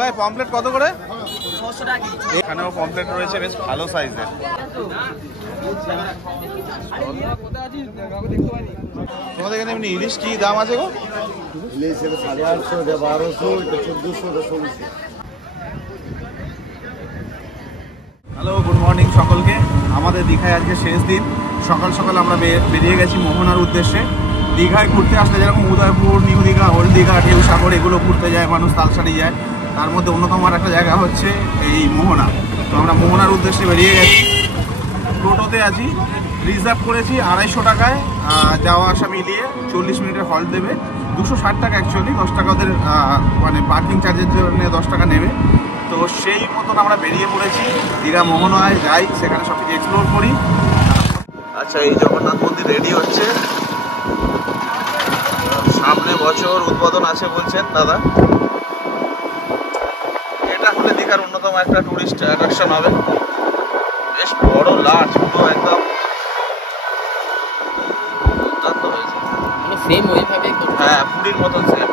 ভাই পমপ্লেট কত করে? 600 টাকা। এখানেও পমপ্লেট রয়েছে বেশ ভালো সাইজের। তোমাদের এখানে এমনি ইলিশ কি দাম আছে গো? ইলিশ 850, 1200, 1400, 1600। হ্যালো, গুড মর্নিং সকলকে। আমাদের দীঘায় আজকে শেষ দিন। সকাল সকাল আমরা বেরিয়ে গেছি মোহনার উদ্দেশ্যে। দীঘায় ঘুরতে আসলে যেরকম উদয়পুর, নিউ দীঘা, ওল্ড দীঘা, ঢেউসাগর এগুলো ঘুরতে যায় মানুষ, তালসারি যায়, তার মধ্যে অন্যতম একটা জায়গা হচ্ছে এই মোহনা। তো আমরা মোহনার উদ্দেশ্যে বেরিয়ে গেছি। টোটোতে আছি, রিজার্ভ করেছি 250 টাকায় যাওয়া আসা মিলিয়ে। 40 মিনিটের হল্ট দেবে। 260 টাকা অ্যাকচুয়ালি, 10 টাকা ওদের মানে পার্কিং চার্জের জন্য 10 টাকা নেবে। তো সেই মতন আমরা বেরিয়ে পড়েছি। দীঘা মোহনায় যাই, সেখানে সব কিছু এক্সপ্লোর করি। আচ্ছা, এই জগন্নাথ মন্দির রেডি হচ্ছে, সামনে বছর উদ্বোধন আছে বলছেন দাদা। এটা হলে দীঘার অন্যতম একটা টুরিস্ট অ্যাট্রাকশন হবে। বেশ বড় লার্জ, পুরো একদম দুর্দান্ত হয়েছে। সেম ওইভাবে হ্যাঁ, পুরীর মতন সেম।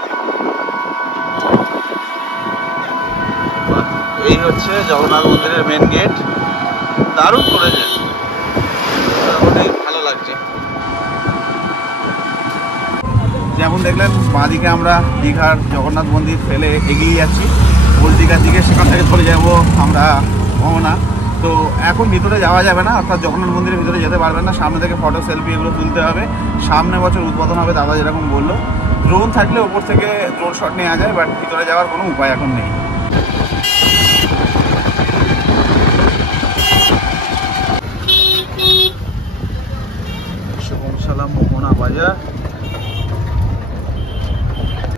এই হচ্ছে জগন্নাথ মন্দিরের মেন গেট। দারুণ করেছে, অনেক ভালো লাগছে। যেমন দেখলেন, বাঁদিকে আমরা দীঘার জগন্নাথ মন্দির ফেলে এগিয়ে যাচ্ছি ওল্ড দীঘার দিকে। সেখান থেকে চলে যাবো আমরা মোহনা। তো এখন ভিতরে যাওয়া যাবে না, অর্থাৎ জগন্নাথ মন্দিরের ভিতরে যেতে পারবেন না। সামনে থেকে ফটো, সেলফি এগুলো তুলতে হবে। সামনে বছর উদ্বোধন হবে দাদা যেরকম বললো। ড্রোন থাকলে ওপর থেকে ড্রোন শট নেওয়া যায়, বাট ভিতরে যাওয়ার কোনো উপায় এখন নেই। পৌঁছালাম মোহনা বাজার।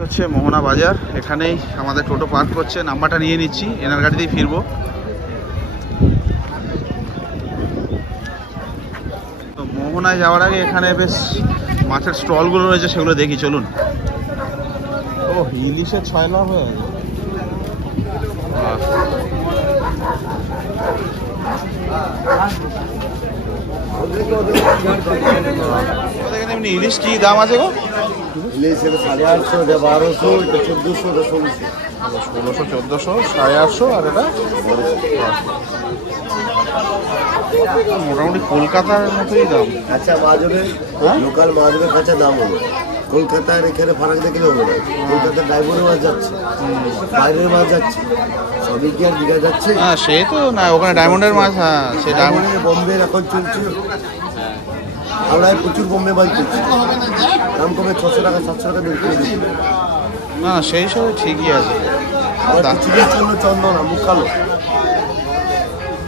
হচ্ছে মোহনা বাজার, এখানেই আমাদের টোটো পার্ক করছে। নাম্বারটা নিয়ে নিচ্ছি, এনার গাড়িতেই ফিরবো। তো মোহনায় যাওয়ার আগে এখানে বেশ মাছের স্টলগুলো রয়েছে, সেগুলো দেখি, চলুন। ও, ইলিশের 6 লাভ হয়ে গেছে। এমনি ইলিশ কি দাম আছে গো? ইলিশ 850, 1200, 1400, 1600। 1600, 1400, 850 আর এটা মোটামুটি কলকাতার মতোই দাম। আচ্ছা, মাছ হবে, লোকাল মাছ হবে, কাঁচা দাম হবে। কলকাতার এখানে ফারাক দেখলে হবে না। কলকাতার ড্রাইভারের মাছ যাচ্ছে, বাইরের মাছ যাচ্ছে, সবই কি আর দীঘা যাচ্ছে? হ্যাঁ, সে তো না, ওখানে ডায়মন্ডের মাছ। হ্যাঁ, সে ডায়মন্ডের বোম্বে এখন চলছে। আমরা প্রচুর বোম্বে মাছ করছি, দাম কমে 600 টাকা, 700 টাকা বিক্রি করে দিচ্ছি। না, সেই সব ঠিকই আছে। আবার কিছুদিন জন্য চন্দনা, মুখ কালো।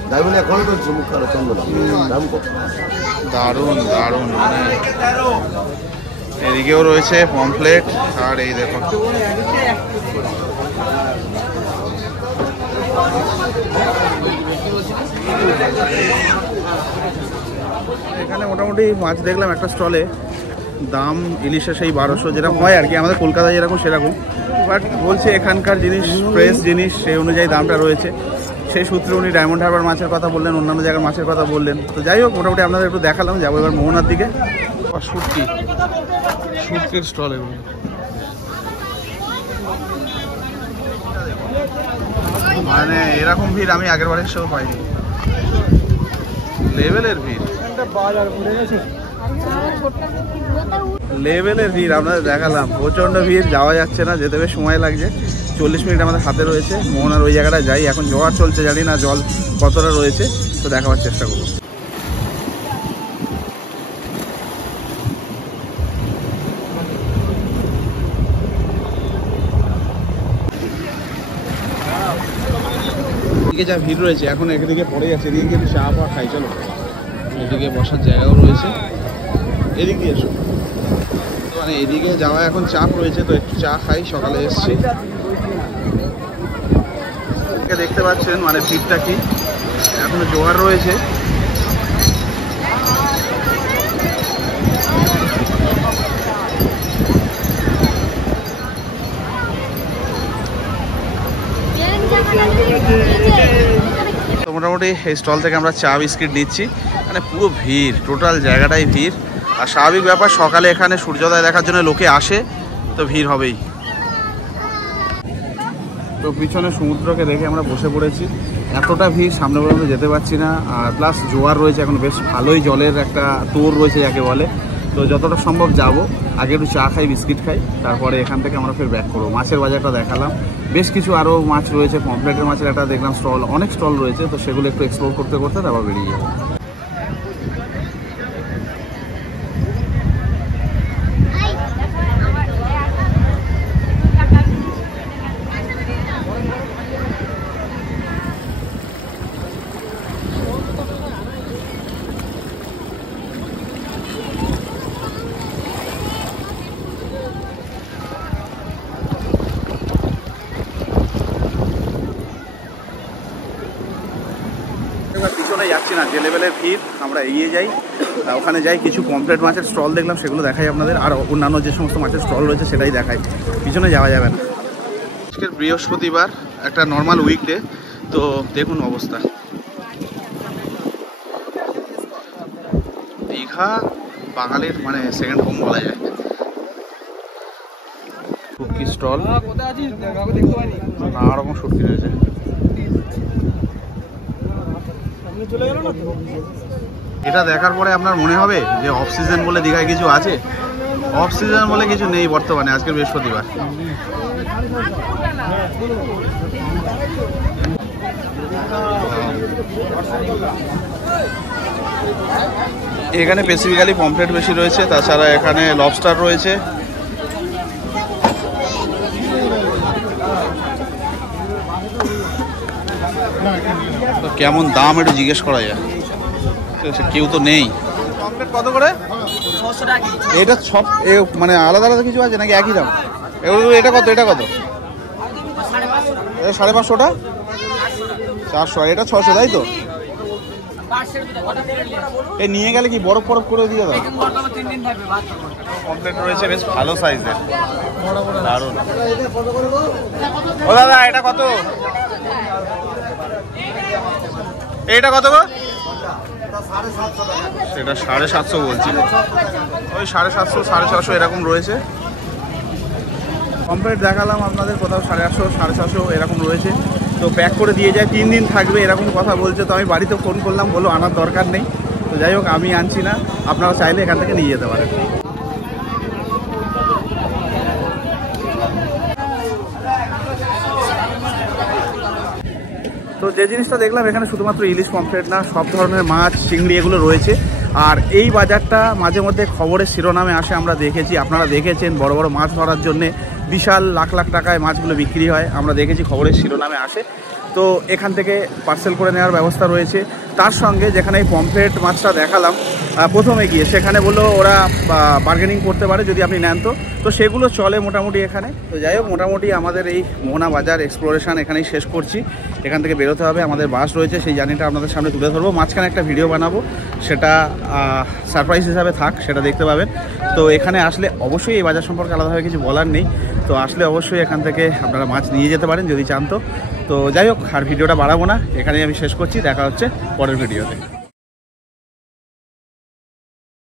ডায়মন্ড এখনো চলছে, মুখ কালো চন্দনা, দাম কম। দারুণ দারুণ। মানে এদিকেও রয়েছে পমফ্লেট, আর এই দেখুন এখানে মোটামুটি মাছ দেখলাম একটা স্টলে। দাম ইলিশে সেই 1200 যেরকম হয় আর কি, আমাদের কলকাতায় যেরকম সেরকম। বাট বলছে এখানকার জিনিস ফ্রেশ জিনিস, সেই অনুযায়ী দামটা রয়েছে। সেই সূত্রে উনি ডায়মন্ড হারবার মাছের কথা বললেন, অন্যান্য জায়গার মাছের কথা বললেন। তো যাই হোক, মোটামুটি আপনাদের একটু দেখালাম। যাবো এবার মোহনার দিকে। শুটকির স্টল এগুলো। মানে এরকম ভিড় আমি আগের বারের সব পাইনি, লেভেলের ভিড়। লেভেলের ভিড় আপনাদের দেখালাম, প্রচণ্ড ভিড়, যাওয়া যাচ্ছে না, যেতে বেশ সময় লাগছে। 40 মিনিট আমাদের হাতে রয়েছে। মোহনার ওই জায়গাটা যাই, এখন জোয়ার চলছে, জানি না জল কতটা রয়েছে, তো দেখাবার চেষ্টা করবো। এদিকে যা ভিড় রয়েছে, এখন একদিকে পড়ে যাচ্ছে, এদিকে কিন্তু চা পাওয়া খাই। চলো, এদিকে বসার জায়গাও রয়েছে, এদিক দিয়ে এসো। মানে এদিকে যাওয়া এখন চাপ রয়েছে, তো একটু চা খাই, সকালে এসছি। দেখতে পাচ্ছেন মানে ভিড়টা কি, এখনো জোয়ার রয়েছে। তো মোটামুটি এই স্টল থেকে আমরা চা বিস্কিট নিচ্ছি। মানে পুরো ভিড়, টোটাল জায়গাটাই ভিড়। আর স্বাভাবিক ব্যাপার, সকালে এখানে সূর্যোদয় দেখার জন্য লোকে আসে, তো ভিড় হবেই। তো পিছনে সমুদ্রকে দেখে আমরা বসে পড়েছি। এতটা ভিড়, সামনে পর্যন্ত যেতে পারছি না। আর প্লাস জোয়ার রয়েছে, এখন বেশ ভালোই জলের একটা তোর রয়েছে যাকে বলে। তো যতটা সম্ভব যাব, আগে একটু চা খাই, বিস্কিট খাই, তারপরে এখান থেকে আমরা ফের ব্যাক করবো। মাছের বাজারটা দেখালাম, বেশ কিছু আরও মাছ রয়েছে, পমফ্রেটের মাছের একটা দেখলাম স্টল, অনেক স্টল রয়েছে। তো সেগুলো একটু এক্সপ্লোর করতে করতে তারপর বেরিয়ে যাবো। এবার পিছনে যাচ্ছি না, যে লেভেলের ভিড়, আমরা এগিয়ে যাই, ওখানে যাই। কিছু পমফ্রেট মাছের স্টল দেখলাম, সেগুলো দেখাই আপনাদের। আর অন্যান্য যে সমস্ত মাছের স্টল রয়েছে সেটাই দেখাই, পিছনে যাওয়া যাবে না। আজকের বৃহস্পতিবার, একটা নর্মাল উইকডে। তো দেখুন অবস্থা, দীঘা বাঙালির মানে সেকেন্ড হোম বলা যায়। শুটকি স্টল, নানা রকম শুটকি রয়েছে। এটা দেখার পরে আপনার মনে হবে যে অফ সিজন বলে দীঘায় কিছু আছে? অফ সিজন বলে কিছু নেই বর্তমানে, আজকের বৃহস্পতিবার। এখানে স্পেসিফিক্যালি পমফ্রেট বেশি রয়েছে, তাছাড়া এখানে লবস্টার রয়েছে। তো কেমন দাম একটু জিজ্ঞেস করা যায়, কেউ তো নেই। পমফ্রেট কত করে? এটা সব মানে আলাদা আলাদা কিছু আছে নাকি একই দাম? এটা কত? এটা কত? 550টা 400, এটা 600, তাই তো? এই নিয়ে গেলে কি বরফ ফরফ করে দিয়ে দাও? পমফ্রেট রয়েছে বেশ ভালো সাইজের, দারুণ। ও দাদা, এটা কত? এইটা কত গো? সেটা 750 বলছি। ওই 750, 650 এরকম রয়েছে। পমফ্রেট দেখালাম আপনাদের, কোথাও 850, 750 এরকম রয়েছে। তো প্যাক করে দিয়ে যায়, 3 দিন থাকবে এরকম কথা বলছে। তো আমি বাড়িতে ফোন করলাম, বলো আনার দরকার নেই। তো যাই হোক, আমি আনছি না, আপনারা চাইলে এখান থেকে নিয়ে যেতে পারেন। তো যে জিনিসটা দেখলাম, এখানে শুধুমাত্র ইলিশ পমফ্রেট না, সব ধরনের মাছ, চিংড়ি এগুলো রয়েছে। আর এই বাজারটা মাঝে মধ্যে খবরের শিরোনামে আসে, আমরা দেখেছি, আপনারা দেখেছেন, বড় বড় মাছ ধরার জন্যে বিশাল লাখ লাখ টাকায় মাছগুলো বিক্রি হয়, আমরা দেখেছি, খবরের শিরোনামে আসে। তো এখান থেকে পার্সেল করে নেওয়ার ব্যবস্থা রয়েছে। তার সঙ্গে যেখানে এই পমফ্রেট মাছটা দেখালাম প্রথমে গিয়ে, সেখানে বললো ওরা বার্গেনিং করতে পারে যদি আপনি নেন। তো সেগুলো চলে মোটামুটি এখানে। তো যাই হোক, মোটামুটি আমাদের এই মোহনা বাজার এক্সপ্লোরেশন এখানেই শেষ করছি। এখান থেকে বেরোতে হবে, আমাদের বাস রয়েছে, সেই জার্নিটা আপনাদের সামনে তুলে ধরবো। মাঝখানে একটা ভিডিও বানাবো, সেটা সারপ্রাইজ হিসাবে থাক, সেটা দেখতে পাবেন। তো এখানে আসলে অবশ্যই এই বাজার সম্পর্কে আলাদাভাবে কিছু বলার নেই। তো আসলে অবশ্যই এখান থেকে আপনারা মাছ নিয়ে যেতে পারেন যদি চান। তো যাই হোক, আর ভিডিওটা বাড়াবো না, এখানেই আমি শেষ করছি। দেখা হচ্ছে পরের ভিডিওতে।